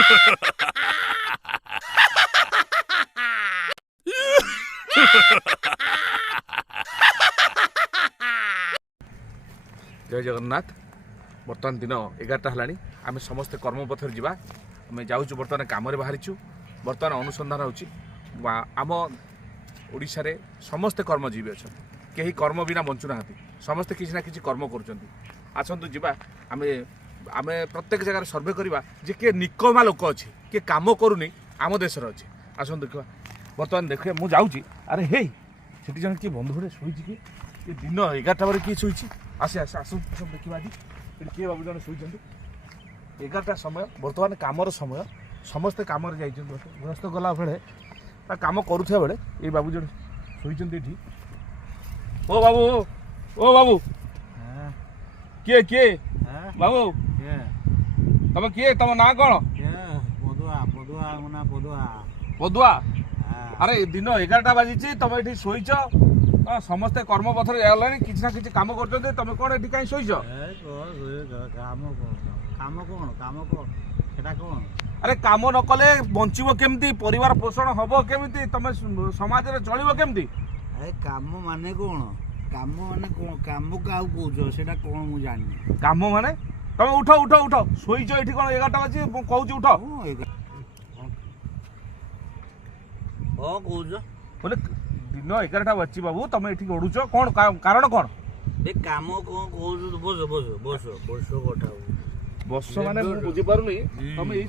जय जगन्नाथ। बर्तमान दिन 11टा है आम समस्ते कर्मपथर जावा आम जाऊँ बर्तमान कम बाहरीचु। बर्तमान अनुसंधान होची आम ओडिशा रे समस्ते कर्मजीवी अच्छा कहीं कर्म बिना बंचु ना समस्ते किसी ना किसी कर्म करुँच। आसतु जा आम आम प्रत्येक जगह सर्वे करवा जे किए निकमा लोक अच्छे किए कम करूनी आम देशर अच्छे। आसतु देखा बर्तमान देख मुझे जाऊँगी। अरे हे सेठी जन किए बंधु गोटे शोची कि दिन 11टा बजे किए शोची आसे आस आस देखा आज किए बाबू जन शोच 11टा समय बर्तमान कमर समय समस्ते कम गृहस्थ गला बेले कम करुवा बेले ये बाबू जन शोची। ओ बाबू ओ बाबू किए किए बाबू तब किए तुम ना कौन पदुआ। अरे दिन 11टा बाजी तुम ये शोच समस्ते कर्मपथर जागला किसी ना किसी कम कर तुम कौन ये कहीं शोच अरे कम न कले बंचब केमती परिवार पोषण हम केमती तुम समाज में चलो केमती काम माने कौन काम का कौन मुझे जानी काम माने तुम उठ उठ उठ शोच ये कौन 11टा बाजी कहूँ उठ बोले दिन 11टा बच्ची बाबू तुम ये गड़ुच कौन कारण कौन काम कौन बोझ बोझ बोझ बोझ कटा बस माने मु बुझी पारुनी तुम ये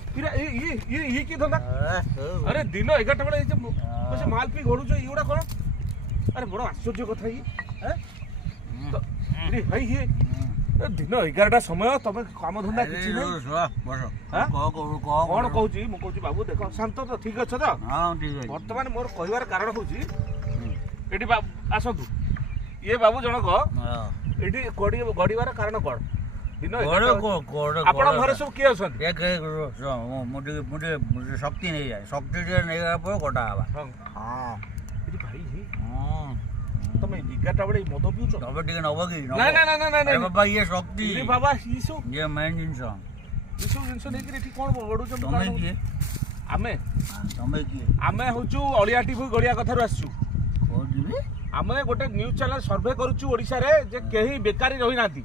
की धंदा। अरे दिन 11टा बेले बस माल पी गड़ुच ये कौन अरे बड़ आश्चर्य कथा ये भाई ये दिन 11टा समय तुम काम धंदा किसी कौन कहूँ मुझे बाबू देख शांत तो ठीक अच्छे तो बर्तमान मोर कहबार कारण हूँ ये आसतु ये बाबू जनक ये गड़ार कारण कौन दिन आप घर सब किए शक्ति नहीं जाए शक्ति नहीं गटा भाई तुम 11टा बेले मद पिउछ तबे टिके नबो कि ना बाबा ये शक्ति ये बाबा इसु ये मेन जिंस इसु जिंस नै कि एठी कोन गडुछ तमे किए आमे तमे किए आमे होचु अलियाटी भु गड़िया कथारु आसछु को दिबे आमे गोटे न्यूज चैनल सर्वे करूछु ओडिसा रे जे केही बेकारी रहि नाती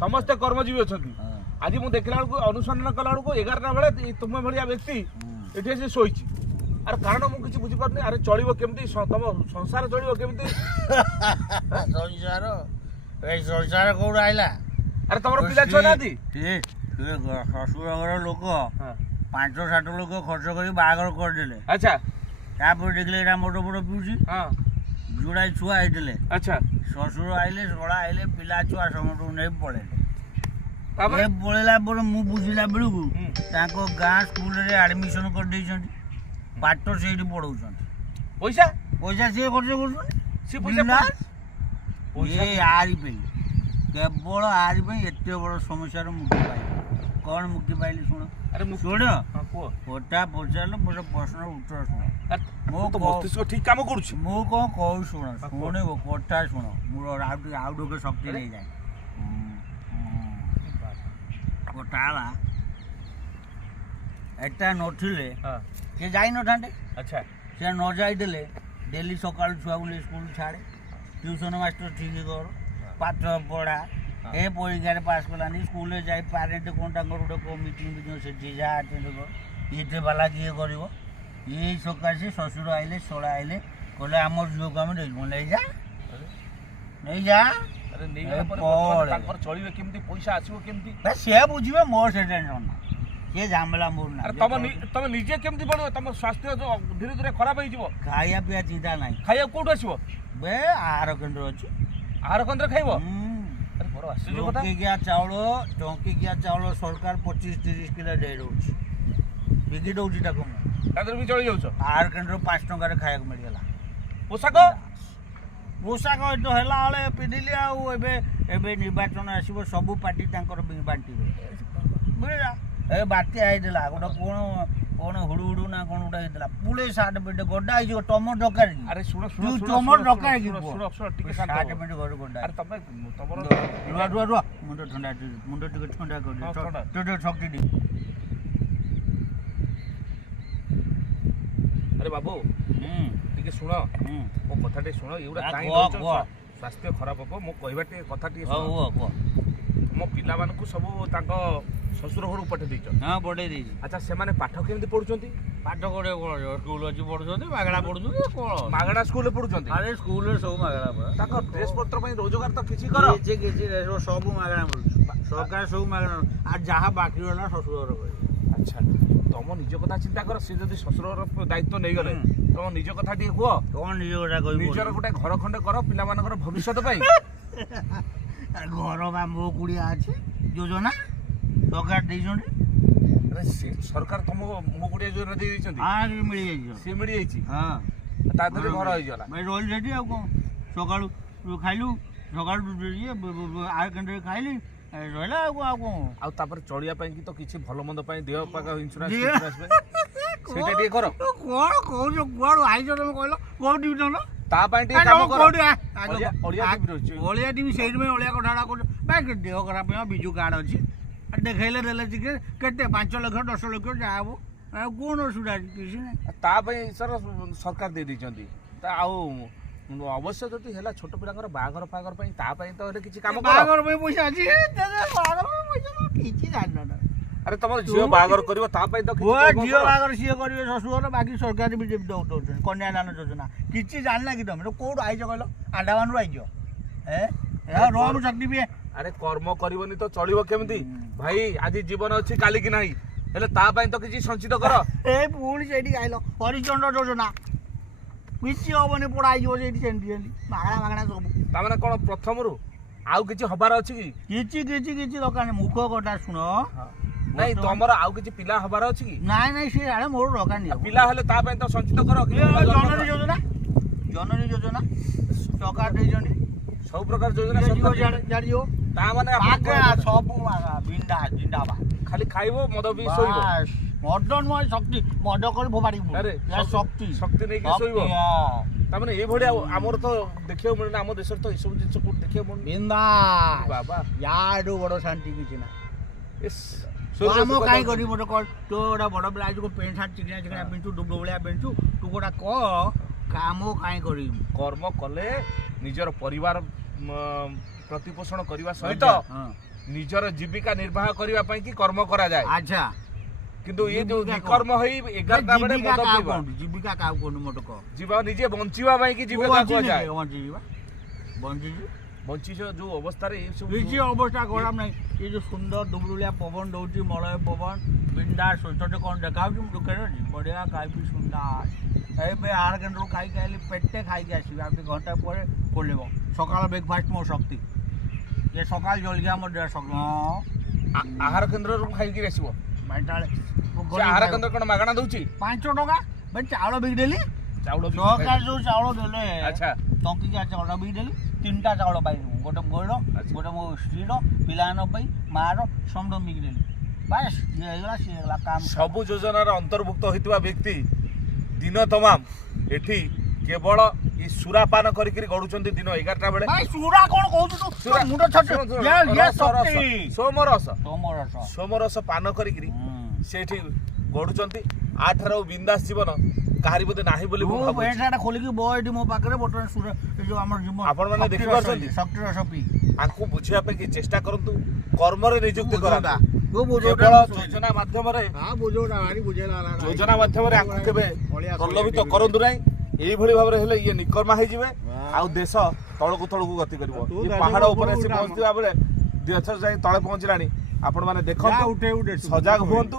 समस्त कर्मजीवी अछंती। आज मु देखला को अनुसंधान कला को 11टा बेले तुम भलिया व्यक्ति एठी से सोइछि अरे कारण मु किछि बुझी पारनी। अरे चलिबो केमती तुम संसार चलिबो केमती संसार कोड आइला अरे तमरो पिला छ नादी ससुर घर लोक 5-7 लोक खर्च करी बागर कर देले। अच्छा तापर देखले एटा मोटो मोटो पिउची हां जुड़ाई छुआ आइतले। अच्छा ससुर आइले सोड़ा आइले पिला छुआ समटो नै पड़े तापर पळेला पर मु बुझिला बेलकु ताको गां स्कूल रे एडमिशन कर दै छथि पाठ से पढ़ाऊँ पैसा पैसा सी खर्च कर ये आरी केवल आरी एत बड़ समस्या मुक्ति पाइल कौन मुक्ति पाइली शुण अरे शुण कोटा पचार मोर प्रश्न उत्तर शुण मो मस्तिष्क ठीक काम करुछि मु कौन कहू शुण शुण कोटा शुण मोर आउट शक्ति नहीं जाए कोटा एटा नथिले से जाई न थांटे। अच्छा से न जाई देले डेली सकाळ छुआ बोले स्कूल छाड़े ट्यूशन मास्टर ठीक कर पाठ पढ़ा ए परीक्षा रे पास कलानी स्कूल रे जाई पेरेंट कोनटा गोटे को मीटिंग से जा अटेंड कर ये वाला किए करिवो ये सकाशे ससुर आइले सोड़ा आइले कहले हमर जो काम नहीं जा नहीं जा अरे नहीं पर ताकर चलिबे केमती पैसा आसीबो केमती बस से बुझिबे मोर से टेंशन ना ये झामेला मोर ना। अरे तुम निजे केमती पड़ो तुम स्वास्थ्य धीरे धीरे खराब हो जिवो खाया पिया चिंता नहीं खाया कोठो आसीबो बे आहार केंद्र अछि आहार केंद्र खाइबो अरे बड़ आश्चर्य कथा टंकी किया चावल सरकार 25-30 किलो दे रोछ बिकी दउची ताको तादर भी चली जाउछ आहार केंद्र 5 टंका रे खाया मिल गेला पोशाक तो हैला वाले पिदिली आ एबे निर्वाचन आसीबो सब पार्टी तांकर बांटीबे मिलला ए बाती आई देला गोटा कोन हुडु हुडु ना कोन उडा हेतला पुलिस 60 मिनिट गोडा आई जो टमो डकार अरे सुनो सुनो टमो डकार की सुनो ठीक है 60 मिनिट घर गोडा अरे तमरो रुआ मुंड ठंडा टिके ठंडा कर दे तो शक्ति दी ଆରେ ବାବୁ ହୁଁ ଟିକେ ଶୁଣ ହୁଁ ମୋ କଥା ଟିକେ ଶୁଣ ଏଗୁଡ଼ା ଆ, କାହିଁ କୁହ, ଦଉଛ? କୁହ। ସ୍ୱାସ୍ଥ୍ୟ ଖରାପ ହବ ମୁଁ କହିବା ଟିକେ କଥା ଟିକେ ହଉ ଶୁଣ କୁହ କୁହ ମୋ ପିଲାମାନଙ୍କୁ ସବୁ ତାଙ୍କ ଶ୍ୱଶୁର ଘରକୁ ପଠେଇ ଦେଇଛ ହଁ ପଠେଇ ଦେଇଛି ଆଚ୍ଛା ସେମାନେ ପାଠ କେମିତି ପଢୁଛନ୍ତି? ପାଠ କୋଉଠି ସ୍କୁଲ ଅଛି ପଢୁଛନ୍ତି ମାଗଣା ପଢୁଛନ୍ତି କଣ ମାଗଣା ସ୍କୁଲରେ ପଢୁଛନ୍ତି ଆରେ ସ୍କୁଲରେ ସବୁ ମାଗଣା ପରା ତାଙ୍କ ଡ୍ରେସ ପତ୍ର ପାଇଁ ରୋଜଗାର ତ କିଛି କର କିଛି ସବୁ ମାଗଣା ମିଳୁଛି ସରକାର ସବୁ ମାଗଣା ଆଉ ଯାହା ବାକି ରହିଲା ଶ୍ୱଶୁର ଘର କରିବେ ଆଚ୍ଛା ତମ ନିଜ କଥା ଚିନ୍ତା କର ସେ ଯଦି ଶ୍ୱଶୁରର ଦାୟିତ୍ୱ ନେଇଗଲେ ତମ ନିଜ କଥା ଟିକେ କୁହ କଣ ନିଜ କଥା କହିବି ନିଜର ଗୋଟେ ଘର ଖଣ୍ଡେ କର ପିଲାମାନଙ୍କର ଭବିଷ୍ୟତ ପାଇଁ ଘର ବା ମୋ କୁଡ଼ିଆ ଅଛି ଯୋଜନା ସରକାର ଦେଇଛନ୍ତି ଆରେ ସେ ସରକାର ତମ ମୋ ଗୋଟିଏ ଯୋଜନା ଦେଇ ଦେଇଛନ୍ତି ହଁ ମିଳିଯାଇଛି ସିଏ ମିଳିଯାଇଛି ହଁ ତା ଦେହରେ ଘର ହେଇଗଲା ଭାଇ ରହିଲି ସେଠି ଆଉ କ'ଣ ସକାଳୁ ଖାଇଲୁ ସକାଳୁ ଆର କେନ୍ଦ୍ରରେ ଖାଇଲି ରହିଲା ଆଉ କ'ଣ ଆଉ ତାପରେ ଚଳିବା ପାଇଁ କି ତ କିଛି ଭଲ ମନ୍ଦ ପାଇଁ ଦେହ ପାକ ଇନ୍ସୁରାନ୍ସ ଦେହ- ସେଇଟା ଟିକେ କର କ'ଣ କହୁଛ କୁଆଡ଼ୁ ଆଇଛ ତମେ କହିଲ କୋଉଠି ତମ ତା ପାଇଁ ଟିକେ କାମ କର କୋଉଠି ଅଳିଆ ଟିଭି ରହିଛି। ଅଳିଆ ଟିଭି ସେଇଥିପାଇଁ ଅଳିଆ କଥାଟା କରୁଛ ଭାଇ ଦେହ ଖରାପ ପାଇଁ ବିଜୁ କାର୍ଡ଼ ଅଛି ଆଉ ଦେଖେଇଲେ ଦେଲେ ଟିକେ କେତେ 5 ଲକ୍ଷ 10 ଲକ୍ଷ ଯାହା ହବ ଆଉ କ'ଣ ଅସୁବିଧା ଅଛି କିଛି ନାହିଁ ତା ପାଇଁ ସାର୍ ସରକାର ଦେଇ ଦେଇଛନ୍ତି ତା ଆଉ ଅବଶ୍ୟ ଯଦି ହେଲା ଛୋଟ ପିଲାଙ୍କର ବାହାଘର ଫାହାଘର ପାଇଁ ତା ପାଇଁ ତ ହେଲେ କିଛି କାମ କର ବାହାଘର ପାଇଁ ପଇସା ଅଛି ବାହାଘର ପାଇଁ ପଇସା କିଛି ଜାଣିନ ଆରେ ତମର ଝିଅ ବାହାଘର କରିବ ତା ପାଇଁ ତ କିଛି ପୁଅ କର୍ମ ଝିଅ କର। ବାହାଘର ସିଏ କରିବେ ଶ୍ୱଶୁର ବାକି ସରକାର ବି ଦଉଛନ୍ତି କନ୍ୟାଦାନ ଯୋଜନା କିଛି ଜାଣିନା କି ତମେ କୋଉଠୁ ଆଇଛ କହିଲ ଆଣ୍ଡାମାନରୁ ଆଇଛ ରମ ଶକ୍ତି ବି ଆରେ କର୍ମ କରିବନି ତ ଚଳିବ କେମିତି ଭାଇ ଆଜି ଜୀବନ ଅଛି କାଲି କି ନାହିଁ ହେଲେ ତା ପାଇଁ ତ କିଛି ସଞ୍ଚିତ କର ଏ ପୁଣି ସେଇଠି ଆଇଲ ହରିଚନ୍ଦ୍ର ଯୋଜନା କିଛି ହବନି ପଡା ହେଇଯିବ ସେଇଠି ସେମିତି ସେମିତି ମାଗଣା ମାଗଣା ସବୁ ତାମାନେ କଣ ପ୍ରଥମରୁ ଆଉ କିଛି ହବାର ଅଛି କି କିଛି କିଛି କିଛି ଦରକାର ନାହିଁ ମୁଖ କଥା ଶୁଣ ନାଇଁ ତମର ଆଉ କିଛି ପିଲା ହବାର ଅଛି କି ନାଇଁ ନାଇଁ ସେ ଆଡେ ମୋର ଦରକାର ନାହିଁ ପିଲା ହେଲେ ତା ପାଇଁ ତ ସଞ୍ଚିତ କର କିଛି ପିଲା ଜନ୍ମ ଜନନୀ କର। ଯୋଜନା ଜନନୀ ଯୋଜନା ସରକାର ଦେଇଛନ୍ତି ସବୁ ପ୍ରକାର ଯୋଜନା ସରକାର ଦେଇଛନ୍ତି। ଜାଣିଯିବ ତା ମାନେ ଆପଣ ମାଗଣା କଣ- ସବୁ ମାଗଣା ବିଣ୍ଡା ଜିନ୍ଦାବାଦ ଖାଲି ଖାଇବ ମଦ ବି ଶୋଇବ ବାସ୍, ମଦ ନୁହଁ ଶକ୍ତି ମଦ କରି ଫୋପାଡ଼ିବୁ ଆରେ ଶକ୍ତି ଶକ୍ତି ନେଇକି ଶୋଇବ ତାମାନେ ଏଇଭଳିଆ ଆମର ତ ଦେଖିବାକୁ ମିଳୁନି ଆମ ଦେଶରେ ତ ଏସବୁ ଜିନିଷ କୋଉଠି ଦେଖିବାକୁ ମିଳୁନି ବିନ୍ଦାସ ବାବା ୟାଠୁ ବଡ଼ ଶାନ୍ତି କିଛି ନାହିଁ ଇସ୍, କାମ କାହିଁ କରିବି ଗୋଟେ କହ ତୁ ଗୋଟେ ବଡ଼ ପିଲା ଆଜି ପ୍ୟାଣ୍ଟ ସାର୍ଟ ଚିକିଣା ଚିକିଣା ପିନ୍ଧୁ ଡୁବ ଭଳିଆ ପିନ୍ଧୁ ତୁ ଗୋଟେ କହ କାମ କାହିଁ କରିବି କର୍ମ କଲେ ନିଜର ପରିବାର ପ୍ରତିପୋଷଣ କରିବା ସହିତ ହଁ। ନିଜର ଜୀବିକା ନିର୍ବାହ କରିବା ପାଇଁ କି କର୍ମ କରାଯାଏ ଆଚ୍ଛା କିନ୍ତୁ ଇଏ ଯୋଉ ଜୀବିକା ନିକର୍ମ ହେଇ 11ଟା ବେଳେ ଜୀବିକା ମଦ କାହାକୁ ପିଇବା କହନ୍ତି? ଜୀବିକା କାହାକୁ କୁହନ୍ତି ମୋତେ କହ ଯିବା ନିଜେ ବଞ୍ଚିବା ପାଇଁ କି ଜୀବିକା କୁହାଯାଏ ବଞ୍ଚିଛି ବଞ୍ଚିଛ ଯୋଉ ଅବସ୍ଥାରେ ଏଇ ସବୁ କିଛି ଅବସ୍ଥା ଖରାପ ନାହିଁ ଏ ଯୋଉ ସୁନ୍ଦର ଦୁବୁଳିଆ ପବନ ଦଉଛି ମଳୟ ପବନ ବିଣ୍ଡା ସ୍ୱଚ୍ଛଟେ କ'ଣ ଦେଖାଯାଉଛି ମୁଁ ଦୁଃଖରେ ଅଛି ବଢ଼ିଆ ଖାଇବି ସୁନ୍ଦର ଏବେ ଆହାର କେନ୍ଦ୍ରରୁ ଖାଇକି ଆଇଲି ପେଟେ ଖାଇକି ଆସିବି ଆଉ ଟିକେ ଘଣ୍ଟା ପରେ ଖୋଲିବ ସକାଳ ବ୍ରେକଫାଷ୍ଟ ମୋ ଶକ୍ତି ଏ ସକାଳ ଜଳଖିଆ ମୋ ଦେହ ଶକ୍ତି ହଁ ଆହାର କେନ୍ଦ୍ରରୁ ଖାଇକି ଆସିବ ବାଇଟାଳେ ସେ ଆହାର କେନ୍ଦ୍ର କ'ଣ ମାଗଣା ଦଉଛି 5 ଟଙ୍କା ଭାଇ ଚାଉଳ ବିକିଦେଲି ଚାଉଳ ବି ସରକାର ଯୋଉ ଚାଉଳ ଦେଲେ ଆଚ୍ଛା ଟଙ୍କିକିଆ ଚାଉଳ ବିକିଦେଲି 3ଟା ଚାଉଳ ପାଇଲି ଗୋଟେ ମୋର ଆଚ୍ଛା। ଗୋଟେ ମୋ ସ୍ତ୍ରୀର ପିଲାମାନଙ୍କ ପାଇଁ ମାଆର ସମୁଦ୍ର ବିକିଦେଲି ବାସ୍ ଇଏ ହେଇଗଲା ସିଏ ହେଇଗଲା କାମ ସବୁ ଯୋଜନାର ଅନ୍ତର୍ଭୁକ୍ତ ହୋଇଥିବା ବ୍ୟକ୍ତି ଦିନ ତମାମ ଏଠି କେବଳ ଏ ସୁରାପାନ କରିକିରି ଗଡୁଛନ୍ତି ଦିନ 11ଟା ବେଳେ ଭାଇ ସୁରା କ'ଣ କହୁଛୁ ତୁ ସୁରା- ମୁଣ୍ଡ ଛଟ ସୋମରସ ତମର ସୋମରସ ପାନ କରିକିରି ସେଠି ଗଡୁଛନ୍ତି ଆଠାରୁ ବିନ୍ଦାସ ଜୀବନ କାହାରି ବୋଧେ ନାହିଁ ବୋଲି ମୁଁ ଭାବୁଛି ପେଣ୍ଟ ଖୋଲିକି ବୟ ଏଠି ମୋ ପାଖରେ ବର୍ତ୍ତମାନ ସୁରା ଏ ଯୋଉ ଆମର ଜୀବନ ଆପଣମାନେ ଦେଖିପାରୁଛନ୍ତି? ଶକ୍ତି ରସ ପିଇ ଆଙ୍କୁ ବୁଝିବା ପାଇଁ କି ଚେଷ୍ଟା କରନ୍ତୁ କର୍ମରେ ନିଯୁକ୍ତି କରାନ୍ତୁ ତୁ ବୁଝଉଟା କେବଳ ଯୋଜନା ମାଧ୍ୟମରେ ହଁ ବୁଝଉଟା ଭାରି ବୁଝେଇଲା ଯୋଜନା ମାଧ୍ୟମରେ ଆଙ୍କୁ କେବେ ପ୍ରଲୋଭିତ କରନ୍ତୁ ନାହିଁ ଏଇଭଳି ଭାବରେ ହେଲେ ଇଏ ନିକର୍ମା ହେଇଯିବେ ଆଉ ଦେଶ ତଳକୁ ତଳକୁ ଗତି କରିବ ଏ ପାହାଡ ଉପରେ ଆସି ପହଞ୍ଚିଥିବା ବେଳେ ଦେଶ ଯାଇ ତଳେ ପହଞ୍ଚିଲାଣି ଆପଣମାନେ ଦେଖନ୍ତୁ ସଜାଗ ହୁଅନ୍ତୁ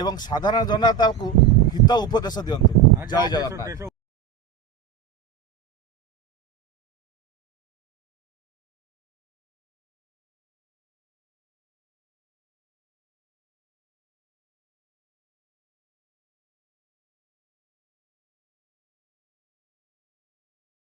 ଏବଂ ସାଧାରଣ ଜନତାକୁ ହିତ ଉପଦେଶ ଦିଅନ୍ତୁ ଜୟ ଜଗନ୍ନାଥ।